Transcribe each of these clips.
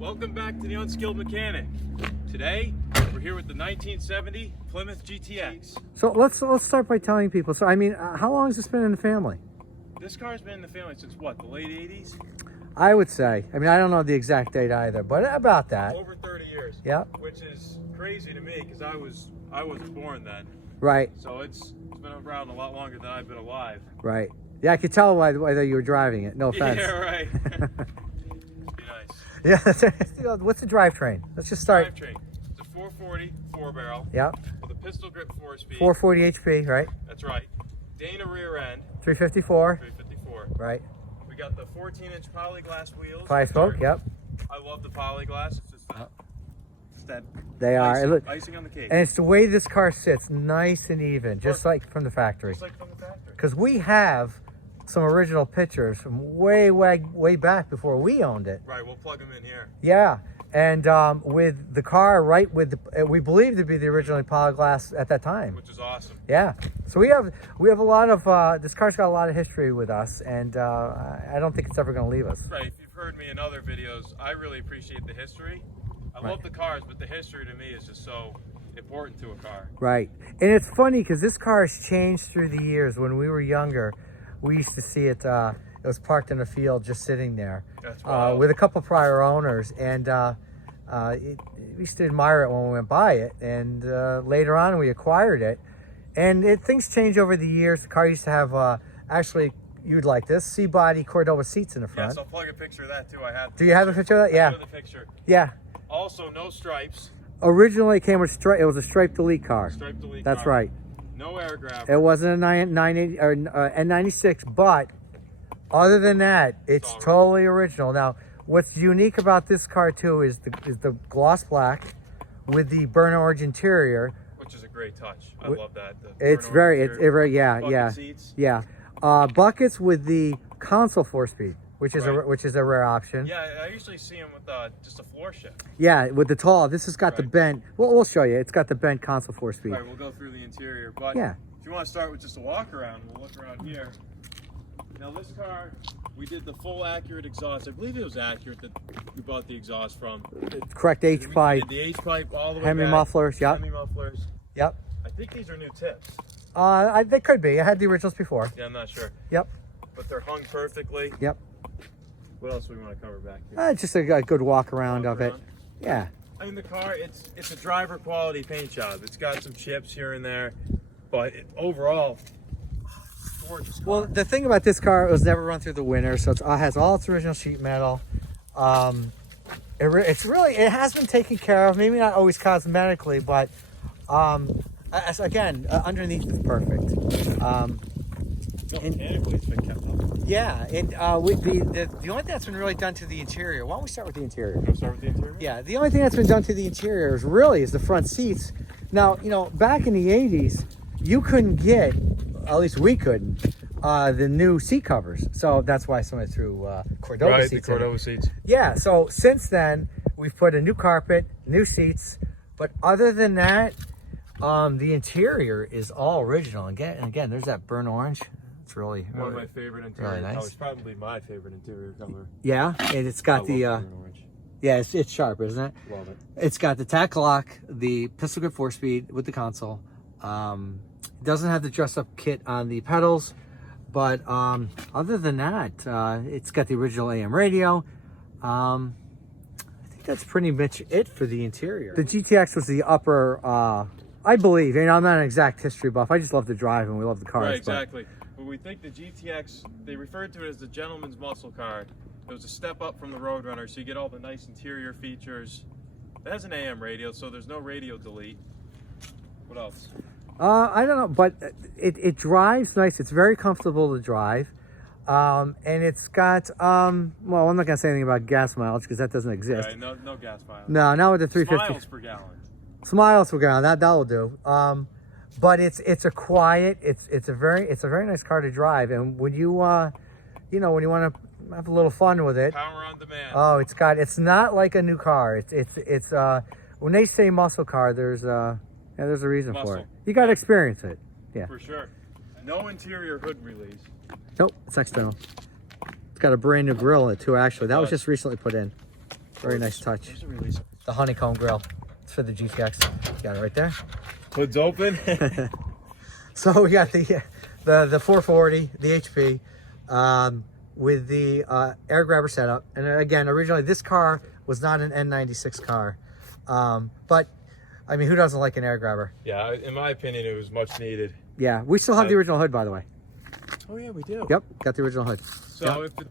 Welcome back to the Unskilled Mechanic. Today, we're here with the 1970 Plymouth GTX. So let's start by telling people. So I mean, how long has this been in the family? This car's been in the family since what, the late 80s? I would say. I mean, I don't know the exact date either, but about that. Over 30 years. Yeah. Which is crazy to me because I wasn't born then. Right. So it's been around a lot longer than I've been alive. Right. Yeah, I could tell whether you were driving it. No offense. Yeah, right. Be nice. Yeah. What's the drivetrain? Let's just start. Drivetrain. It's a 440 4-barrel. Yeah. With a pistol grip 4-speed. 440 HP, right? That's right. Dana rear end. 354. 354. Right. We got the 14-inch polyglass wheels. 5-spoke. Yep. I love the polyglass. It's just that They are. icing on the cake. And it's the way this car sits, nice and even, just like from the factory. Just like from the factory. Because we have some original pictures from way back before we owned it. Right, we'll plug them in here. Yeah, and with the car, right, with the, we believe to be the originally polyglass at that time. Which is awesome. Yeah, so we have a lot of this car's got a lot of history with us, and I don't think it's ever going to leave us. Right, if you've heard me in other videos, I really appreciate the history. I love the cars, but the history to me is just so important to a car. Right, and it's funny because this car has changed through the years. When we were younger, we used to see it. It was parked in a field, just sitting there, with a couple prior owners, and we used to admire it when we went by it. And later on, we acquired it, and things change over the years. The car used to have actually, you'd like this, C-body Cordova seats in the front. Yes, I'll plug a picture of that too. I have. Do you have a picture of that? Yeah. I have the picture. Yeah. Also, no stripes. Originally, it came with it was a striped delete car. Striped delete. That's car. right. No air grab. It wasn't a 980 or N96, but other than that, it's totally original. Now, what's unique about this car too is the gloss black with the burnt orange interior, which is a great touch. I love that. It's very Seats. yeah. Buckets with the console 4-speed, which is a rare option. Yeah, I usually see them with just a floor shift. Yeah, with the tall. This has got the bent. Well, we'll show you. It's got the bent console 4-speed. Right, we'll go through the interior. But yeah, if you want to start with just a walk around, we'll look around here. Now this car, we did the full accurate exhaust. I believe it was accurate that we bought the exhaust from. Correct H-pipe. The H-pipe all the way Hemi back. mufflers. Yep. Hemi mufflers. Yep. I think these are new tips. They could be. I had the originals before. Yeah, I'm not sure. Yep. But they're hung perfectly. Yep. What else do we want to cover back here? Just a good walk around of it. Yeah. I mean, the car, it's a driver quality paint job. It's got some chips here and there, but overall, gorgeous car. Well, the thing about this car, it was never run through the winter, so it has all its original sheet metal. It has been taken care of, maybe not always cosmetically, but again, underneath is perfect. Mechanically, it's been kept up. Yeah, and with the only thing that's been really done to the interior. Why don't we start with the interior? Can we start with the interior? Yeah, the only thing that's been done to the interior is the front seats. Now, back in the 80s, you couldn't get, at least we couldn't, the new seat covers. So that's why someone threw Cordova seats. Right, the Cordova seats. Yeah, so since then, we've put a new carpet, new seats, but other than that, the interior is all original. And again, there's that burnt orange. It's really one of my favorite interior really nice. colors. Probably my favorite interior color. Yeah, and it's got the it's sharp, isn't it? Love it. It's got the tack lock, the pistol grip 4-speed with the console. It doesn't have the dress-up kit on the pedals, but other than that, it's got the original AM radio. I think that's pretty much it for the interior. The GTX was the upper, I believe, and I'm not an exact history buff. I just love to drive and we love the cars. Right, exactly. But we think the GTX, they referred to it as the gentleman's muscle car. It was a step up from the Roadrunner, so you get all the nice interior features. It has an AM radio, so there's no radio delete. What else? I don't know, but it drives nice. It's very comfortable to drive. And it's got, well, I'm not going to say anything about gas mileage because that doesn't exist. Right, no gas mileage. No, not with the 350. Miles per gallon. Smiles per gallon, that'll do. But it's a quiet, it's a very nice car to drive. And when you when you want to have a little fun with it, power on demand. Oh, it's not like a new car. It's when they say muscle car, there's a reason for it. You got to experience it. Yeah. For sure. No interior hood release. Nope, it's external. It's got a brand new grille in it too, actually. That was just recently put in. Very nice touch. Where's the release? The honeycomb grill. It's for the GTX. You got it right there. Hood's open. So we got the 440, the HP, with the air grabber setup. And again, originally this car was not an N96 car, but I mean, who doesn't like an air grabber? Yeah, in my opinion, it was much needed. Yeah, we still have the original hood, by the way. Oh yeah, we do. Yep, got the original hood. So if it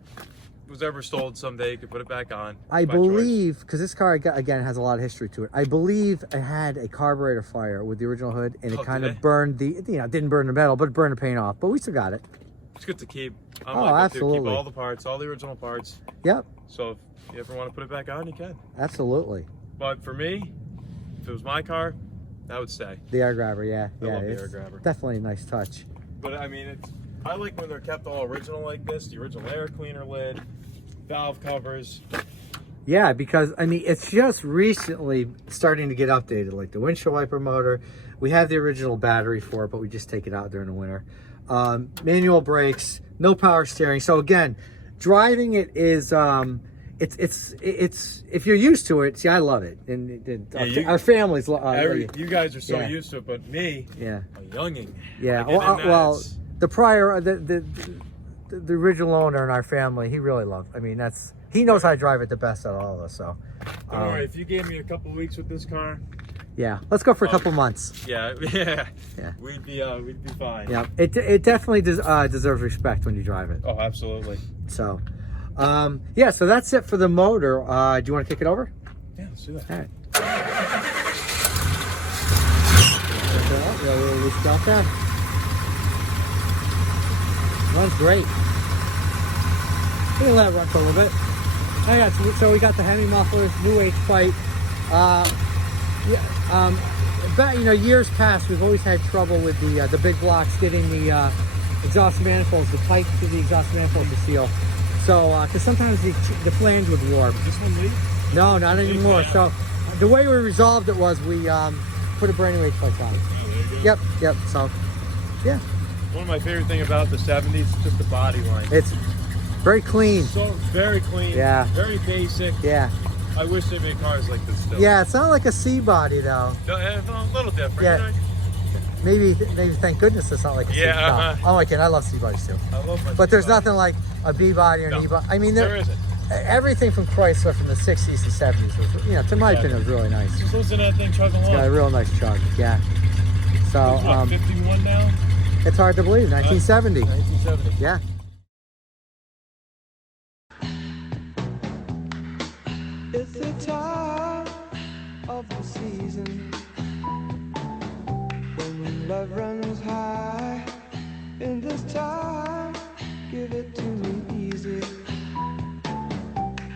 was ever sold someday, you could put it back on. I believe, because this car, again, has a lot of history to it. I believe it had a carburetor fire with the original hood, and it kind of burned the, it didn't burn the metal, but it burned the paint off. But we still got it. It's good to keep. Absolutely. Keep all the parts, all the original parts. Yep. So if you ever want to put it back on, you can. Absolutely. But for me, if it was my car, that would stay. The air grabber, yeah. I love the it's air grabber. Definitely a nice touch. But I mean, I like when they're kept all original like this. The original air cleaner lid, valve covers. Yeah, because I mean, it's just recently starting to get updated, like the windshield wiper motor. We have the original battery for it, but we just take it out during the winter. Manual brakes, no power steering. So again, driving it is it's if you're used to it. See, I love it, and our families. You guys are so used to it, but me, a younging. Yeah, well, the prior the original owner in our family, he really loved. I mean, he knows how to drive it the best out of all of us. So, don't worry. If you gave me a couple of weeks with this car, yeah, let's go for a couple months. Yeah, we'd be fine. Yeah, it definitely deserves respect when you drive it. Oh, absolutely. So, yeah, so that's it for the motor. Do you want to kick it over? Yeah, let's do that. All right. We'll stop that. Runs great. We'll let it run for a little bit. Oh yeah, so we got the Hemi mufflers, new H pipe. Years past, we've always had trouble with the big blocks getting the exhaust manifolds, the pipe to the exhaust manifold to seal. So, because sometimes the flange would warp. Is this one leak? No, not anymore. So, the way we resolved it was we put a brand new H pipe on it. Yep. So, yeah. One of my favorite things about the 70s is just the body line. It's very clean. So very clean. Yeah. Very basic. Yeah. I wish they made cars like this still. Yeah, it's not like a C body though. A little different. Yeah. Maybe thank goodness it's not like a C body. Oh my god, I love C bodies too. I love my But there's nothing like a B body or an E body. I mean, there isn't. Everything from Chrysler from the 60s and 70s was, to my opinion, was really nice. Just listen to that thing chug along. It's got a real nice chug, yeah. So, it's what, 51 now? It's hard to believe, 1970. 1970. Yeah. It's the time of the season when love runs high. In this time, give it to me easy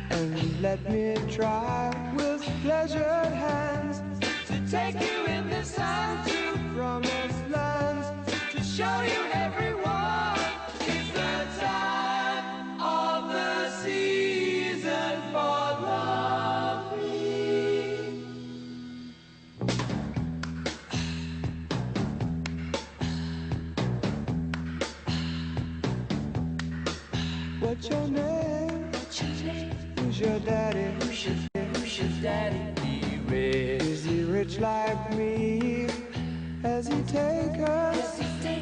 and let me try with pleasured hands to take you in this time to promised lands, to show you everyone. It's the time of the season for loving. What's your name? Who's your daddy? Who's your daddy? Be rich. Is he rich like me? Has he take us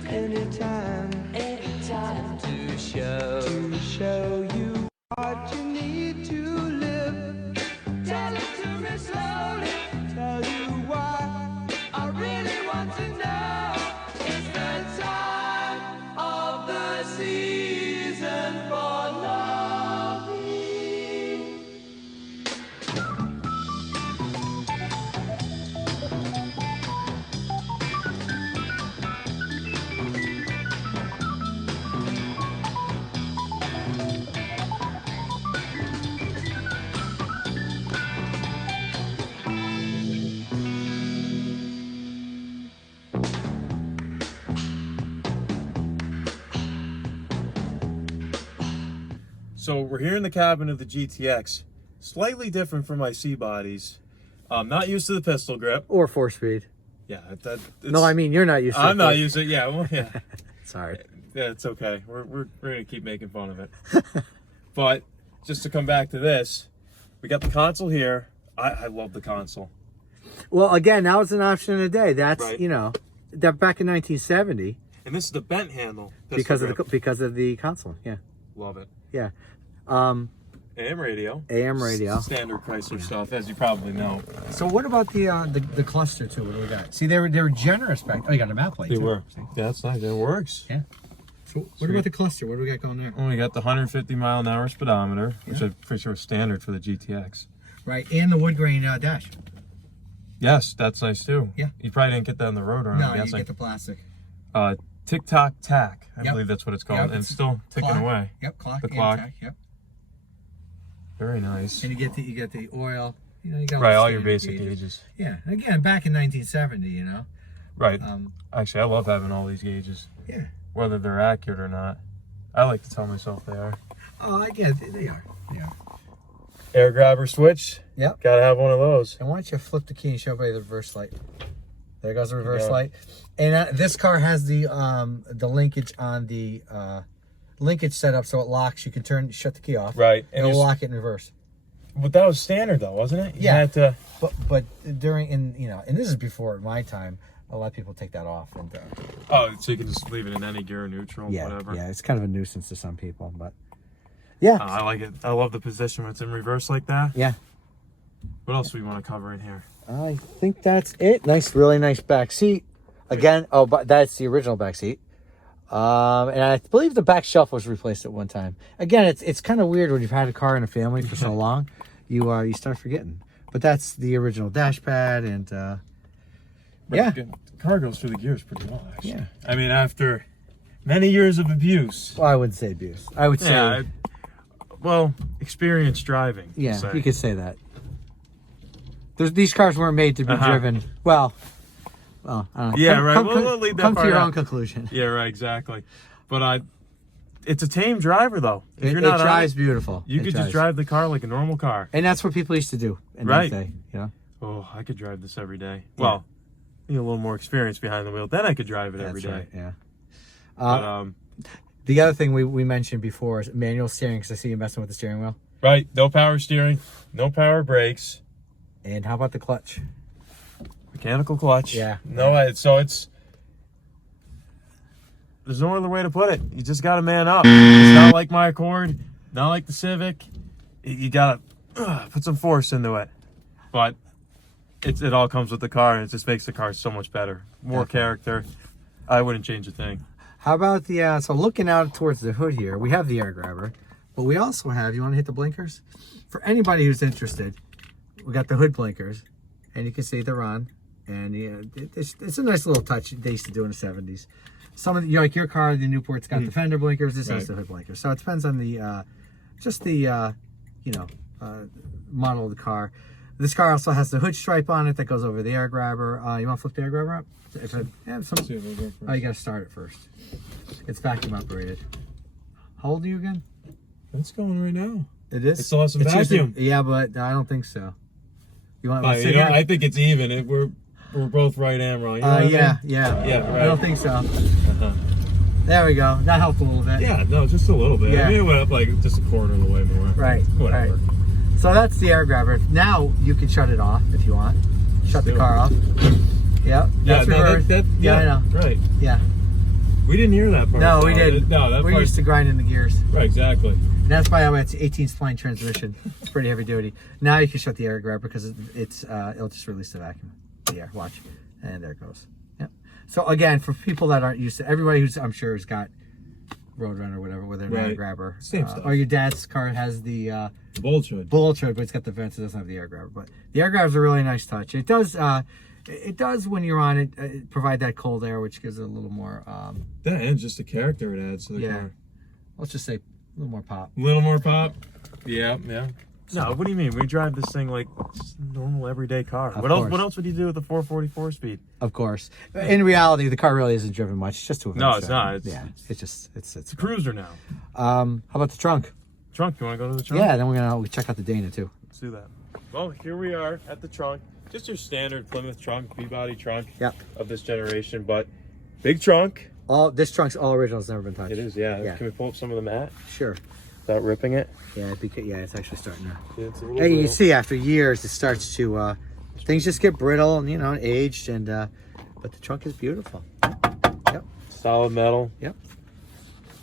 anytime to show you what you need to live? Tell it to me slowly. Tell you why I really want to know. It's the time of the season for loving. So we're here in the cabin of the GTX. Slightly different from my C bodies. I'm not used to the pistol grip. Or 4-speed. Yeah. No, I mean, you're not used to it. I'm not used to it. Yeah. Well, yeah. Sorry. Yeah, it's okay. We're going to keep making fun of it. But just to come back to this, We got the console here. I love the console. Well, again, that was an option of the day. That's Right. you know, that back in 1970 And this is the bent handle. because of the console. Yeah, Love it. yeah. AM radio. AM radio. Standard Chrysler stuff, as you probably know. So what about the cluster too? What do we got? See, they were generous back. Oh, you got a map plate. They too. were. Yeah, that's nice. It works. Yeah. So what about the cluster? What do we got going there? Well, we got the 150-mile-an-hour speedometer, which I'm pretty sure is standard for the GTX. Right, and the wood grain dash. Yes, that's nice too. Yeah. You probably didn't get that on the road, or No, I'm you guessing. get the plastic. Tick-tock tack, I Yep. believe that's what it's called. Yep, And it's it's still ticking clock. away. Yep, clock. The and clock. tack, yep. Very nice. And you get the oil. You know, you got Right, all the your standard basic gauges. Yeah, again, back in 1970, you know. Right. Um, Actually, I love having all these gauges, yeah. whether they're accurate or not. I like to tell myself they are. Oh, I get it. They are. Yeah. Air grabber switch. Yep. Gotta have one of those. And why don't you flip the key and show everybody the reverse light? There goes the reverse Yeah. light. And this car has the linkage on the linkage set up so it locks. You can shut the key off. Right. And it'll lock it in reverse. But that was standard though, wasn't it? You Yeah. had to... But and this is before my time. A lot of people take that off. And Oh, so you can just leave it in any gear, neutral, whatever. yeah, it's kind of a nuisance to some people, but yeah. I like it. I love the position when it's in reverse like that. Yeah. What else do we want to cover in here? I think that's it. Nice, really nice back seat. Again, but that's the original back seat. And I believe the back shelf was replaced at one time. Again, it's kind of weird when you've had a car in a family for so long, you start forgetting. But that's the original dash pad, and yeah, The car goes through the gears pretty well, actually. Yeah. I mean, after many years of abuse. well, I wouldn't say abuse. I would say, Yeah. Well, experienced driving. yeah, say. you could say that. These cars weren't made to be driven. Well, I don't know. Yeah, right. We'll leave that come to part your out. own conclusion. Yeah, right, exactly. But it's a tame driver though. If It you're not on drives it, beautiful. you It could drives. just drive the car like a normal car. And that's what people used to do in Right. that day, you know? Oh, I could drive this every day. Well, need a little more experience behind the wheel. Then I could drive it every That's day. right, yeah. But, The other thing we mentioned before is manual steering, because I see you messing with the steering wheel. right, no power steering, no power brakes, And how about the clutch? mechanical clutch. Yeah. No, so it's... There's no other way to put it. You just got to man up. It's not like my Accord, not like the Civic. You got to put some force into it. But it all comes with the car, and it just makes the car so much better. More character. I wouldn't change a thing. How about the, so looking out towards the hood here, we have the air grabber, but we also have, you want to hit the blinkers? For anybody who's interested, we got the hood blinkers, and you can see they're on. And it's a nice little touch they used to do in the 70s. Some of the, like your car, the Newport's got the fender blinkers. This has the hood blinkers. So it depends on the, just the, model of the car. This car also has the hood stripe on it that goes over the air grabber. You want to flip the air grabber up? Oh, you got to start it first. It's vacuum operated. How old are you again? It's going right now. It is? It still has some It's vacuum. yeah, but I don't think so. You want to sit You know, here? I think it's even. We're both right and wrong. You know what I mean? Yeah. Yeah, right. I don't think so. There we go. That helped a little bit. Yeah, no, just a little bit. Yeah. I mean, it went up like just a quarter of the way more. Right. Whatever. Right. So that's the air grabber. Now you can shut it off if you want. Shut the car off. Yep. Yeah, That's no, reverse. yeah, I know. Right. Yeah. We didn't hear that part. No, we didn't. No, that We're part. used to grinding the gears. Right, exactly. And that's why it's 18 spline transmission. It's pretty heavy duty. Now you can shut the air grabber because it'll just release the vacuum. Yeah, watch. And there it goes. Yep. So again, for people that aren't used to, everybody who's I'm sure has got Roadrunner or whatever with an air grabber. Same stuff. Or your dad's car has the Bulge hood. bullet hood, but it's got the vents. It doesn't have the air grabber. But the air grabber is a really nice touch. It does. It does when you're on it provide that cold air, which gives it a little more. That and just the character it adds to the car. Let's just say a little more pop. A little more pop. Yeah. No, what do you mean? We drive this thing like just a normal everyday car. Of What else? course. What else would you do with a 444 speed? Of course. In reality, the car really isn't driven much. It's just to No, it's not. It's It's a cruiser now. How about the trunk? Trunk. You want to go to the trunk? Yeah, then we're gonna check out the Dana too. Let's do that. Well, here we are at the trunk. Just your standard Plymouth trunk, B-body trunk of this generation, but big trunk. This trunk's all original. It's never been touched. It is, yeah. Yeah. Can we pull up some of the mat? Sure. without ripping it. Yeah, it's actually starting to. Yeah, it's a little Hey, you brittle. see, after years, it starts to things just get brittle and and aged, and but the trunk is beautiful. Yep. Solid metal. Yep.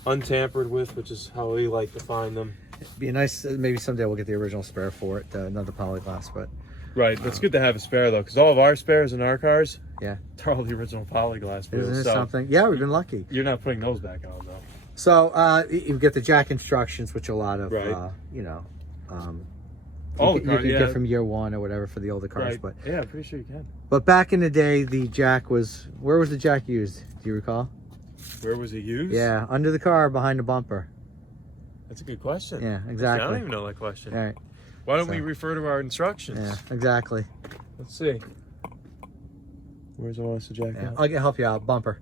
Untampered with, which is how we like to find them. Be nice. Maybe someday we'll get the original spare for it, another polyglass. But Right, but it's good to have a spare though, because all of our spares in our cars, yeah, they're all the original polyglass wheels. isn't it So something? Yeah, we've been lucky. you're not putting those back on though. So you get the jack instructions, which a lot of Right. you All the can cars, yeah. get from year one or whatever for the older cars. Right. But Yeah, I'm pretty sure you can. back in the day, the jack was where was the jack used? Do you recall? Where was it used? Yeah, under the car, behind the bumper. That's a good question. Yeah, I exactly. don't even know that question. All right. Why don't So- we refer to our instructions? Yeah, exactly. Let's see. Where's the one jack? Yeah, I can help you out. Bumper.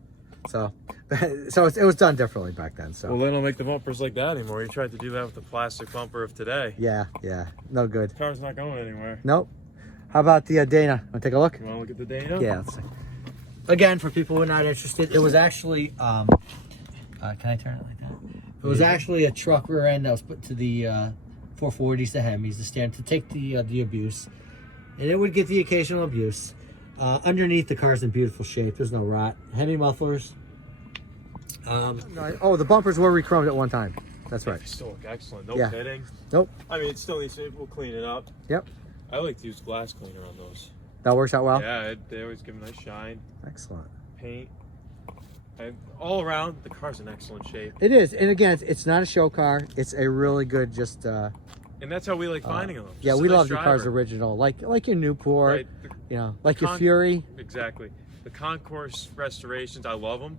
So, it was done differently back then. So. Well, they don't make the bumpers like that anymore. You tried to do that with the plastic bumper of today. Yeah, no good. The car's not going anywhere. Nope. How about the Dana? Want to take a look? You want to look at the Dana? Yeah. Let's see. Again, for people who are not interested, it was actually. Can I turn it like that? It was actually a truck rear end that was put to the 440s, the Hemis, the stand to take the abuse, and it would get the occasional abuse. Underneath, the car's in beautiful shape. There's no rot. Hemi mufflers. The bumpers were re-chromed at one time. That's right. They still look excellent. No Yeah. pitting. Nope. I mean, it still needs to. We'll clean it up. Yep. I like to use glass cleaner on those. That works out well. Yeah, they always give a nice shine. Excellent. Paint. And all around, the car's in excellent shape. It is, and again, it's not a show car. It's a really good, And that's how we like finding them. yeah, Just a we nice love your car's driver. original, like your Newport, Right. like your Fury. Exactly. The concourse restorations, I love them.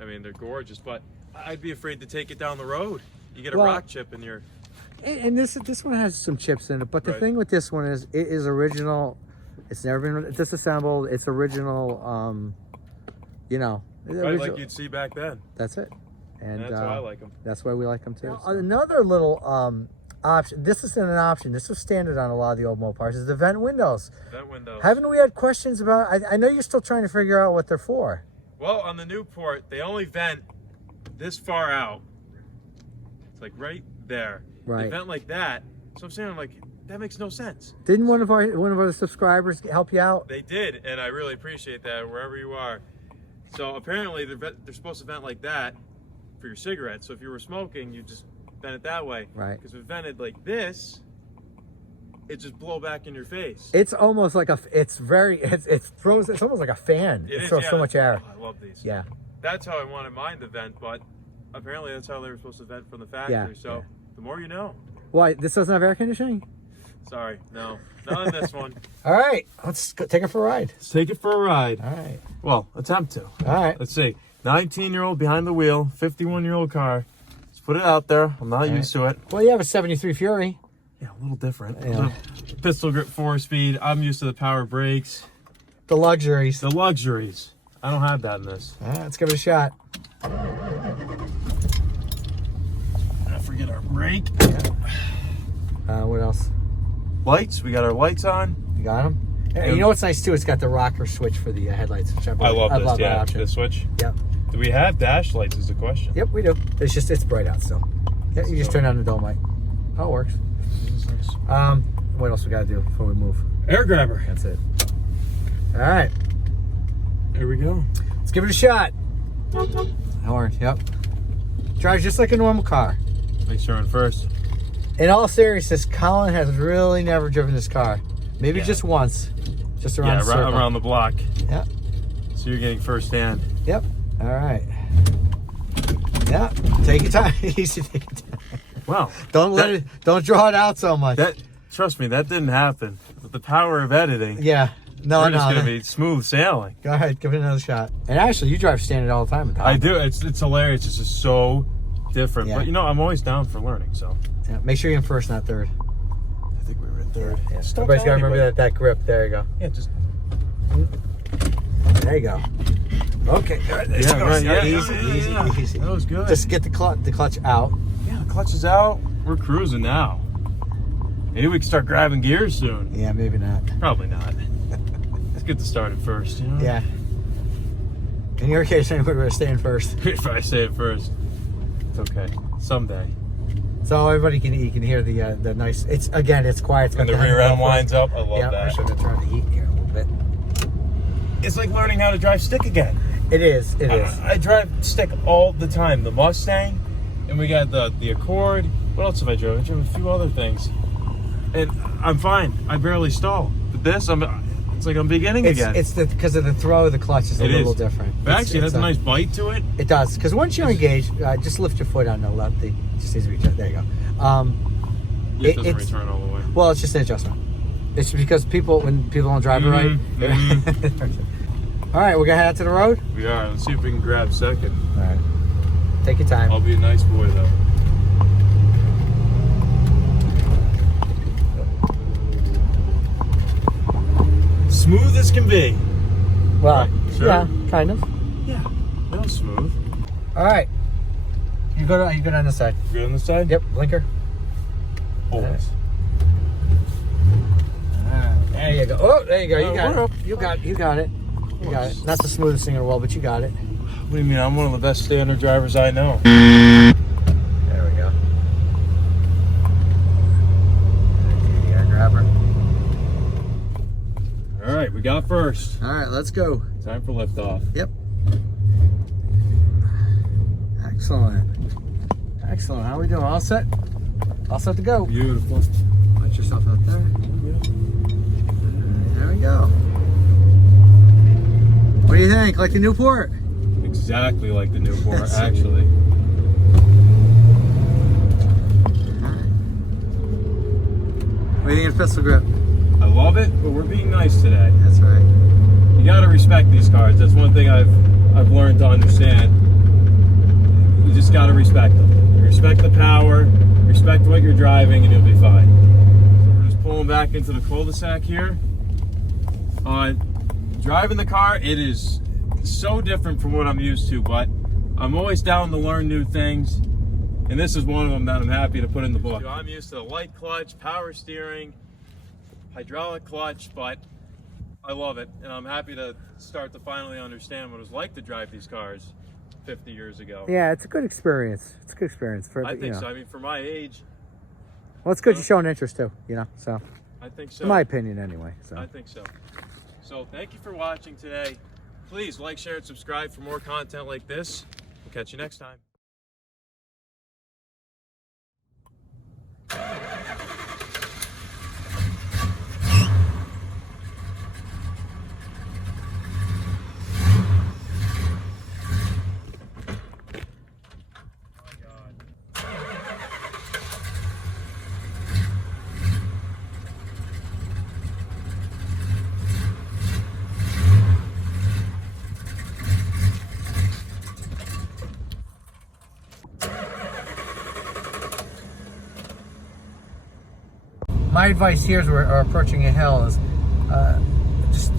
I mean, they're gorgeous, but I'd be afraid to take it down the road. You get a Well, rock chip in your... And this one has some chips in it, but the Right. thing with this one is it is original. It's never been disassembled. It's original. Right, like you'd see back then. That's it. And That's why I like them. that's why we like them too. Another little option. This isn't an option. This is standard on a lot of the old Mopars. Is the vent windows. That window. Haven't we had questions about? I know you're still trying to figure out what they're for. Well, on the Newport, they only vent this far out. It's like right there. Right. They vent like that. So I'm saying, like, that makes no sense. Didn't one of our subscribers help you out? They did, and I really appreciate that wherever you are. So apparently they're supposed to vent like that for your cigarettes. So if you were smoking, you just vent it that way. Right. Because if it vented like this, it just blow back in your face. It's almost like it's almost like a fan. It It is, throws yeah. so much air. Oh, I love these. Yeah. That's how I wanted mine to vent, but apparently that's how they were supposed to vent from the factory. Yeah, So yeah. the more you know. Why, this doesn't have air conditioning? Sorry, no, not on this one. All right, let's go take it for a ride. Let's take it for a ride. All right. Well, attempt to. All right. Let's see. 19-year-old behind the wheel, 51-year-old car. Let's put it out there. I'm not used to it. Well, you have a 73 Fury. Yeah, a little different. Yeah. Pistol grip 4-speed. I'm used to the power brakes. The luxuries. The luxuries. I don't have that in this. All right, let's give it a shot. I forget our brake. What else? Lights. We got our lights on. You got them? Hey, you know what's nice too? It's got the rocker switch for the headlights. Which I love this. that Yeah, option. the switch. Yep. Do we have dash lights? Is the question. Yep, we do. It's bright out still. Yeah, you just turn on the dome light. Oh, it works. What else we gotta do before we move? Air grabber. That's it. All right, There we go. let's give it a shot. Horn. Yep. Drives just like a normal car. Make sure on first. In all seriousness, Colin has really never driven this car. Maybe just once. Just around Yeah, the circle. around the block. Yep. So you're getting first hand. Yep. All right. Yeah. Take your time. Easy. Take your time. Wow. Don't draw it out so much. Trust me, that didn't happen. With the power of editing, Yeah. No, we're just no. gonna be smooth sailing. Go ahead. Give it another shot. And actually, you drive standard all the time. I do. It's hilarious. It's just so different. Yeah. But you know, I'm always down for learning. So Yeah, make sure you're in first, not third. I think we were in third. Yeah. Just don't Everybody's got to tell remember anybody. that grip. There you go. Yeah, just There you go. Okay. There Yeah, right, yeah, easy, yeah, easy, yeah. easy. That was good. Just get the clutch out. yeah, the clutch is out. We're cruising now. Maybe we can start grabbing gears soon. Yeah, maybe not. Probably not. Let's get the start at first. You know? Yeah. In your case, anyway, we're staying first. If I say it first, it's okay. Someday. So everybody can hear the nice. It's quiet. It's got And the rear end winds up. I love yeah, that. Actually, I'm gonna turn the heat here a little bit. It's like learning how to drive stick again. It is. It is. I drive stick all the time. The Mustang, and we got the Accord. What else have I driven? I drove a few other things, and I'm fine. I barely stall. But this, it's like I'm beginning again. It's because of the throw of the clutch is a little different. But actually, it has a nice bite to it. It does, because once you engage, just lift your foot on the left. Just needs to be there. You go. It doesn't return all the way. Well, it's just an adjustment. It's because when people don't drive it right. All right, we're gonna head out to the road. We are. Let's see if we can grab second. All right, take your time. I'll be a nice boy though. Smooth as can be. Well, right, sure. Yeah, kind of. Yeah, that was smooth. All right, you go on this side. Good on the side? Yep, blinker. Always. There you go. Oh, there you go. You got we're it. up. You got it. You got it. Not the smoothest thing in the world, but you got it. What do you mean? I'm one of the best standard drivers I know. There we go. Air grabber. All right, we got first. All right, let's go. Time for liftoff. Yep. Excellent. Excellent. How we doing? All set? All set to go. Beautiful. Put yourself out there. There we go. What do you think? Like the Newport? Exactly like the Newport, actually. What do you think of pistol grip? I love it, but we're being nice today. That's right. You gotta respect these cars. That's one thing I've learned to understand. You just gotta respect them. Respect the power, respect what you're driving, and you'll be fine. So we're just pulling back into the cul-de-sac here. Driving the car, it is so different from what I'm used to, but I'm always down to learn new things, and this is one of them that I'm happy to put in the book. I'm used to the light clutch, power steering, hydraulic clutch, but I love it, and I'm happy to start to finally understand what it was like to drive these cars 50 years ago. Yeah, it's a good experience. It's a good experience for I think so. I mean, for my age. Well, it's good you're showing interest too, so. I think so. In my opinion, anyway. So. I think so. So thank you for watching today. Please like, share, and subscribe for more content like this. We'll catch you next time. My advice here as we're approaching a hill is just,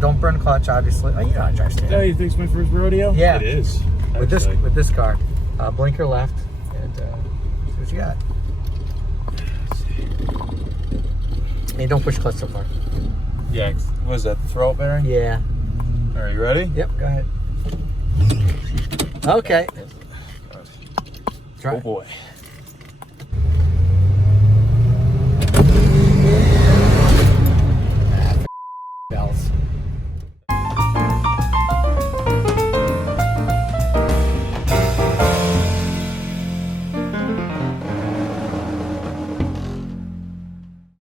don't burn clutch, obviously. Oh, you know how to drive stick. Yeah, you think it's my first rodeo? Yeah. It is. With this car. Blinker left, and see what you got. Hey, don't push clutch so far. Yeah, what is that, the throw bearing? Yeah. All right, you ready? Yep, go ahead. Okay. Oh boy.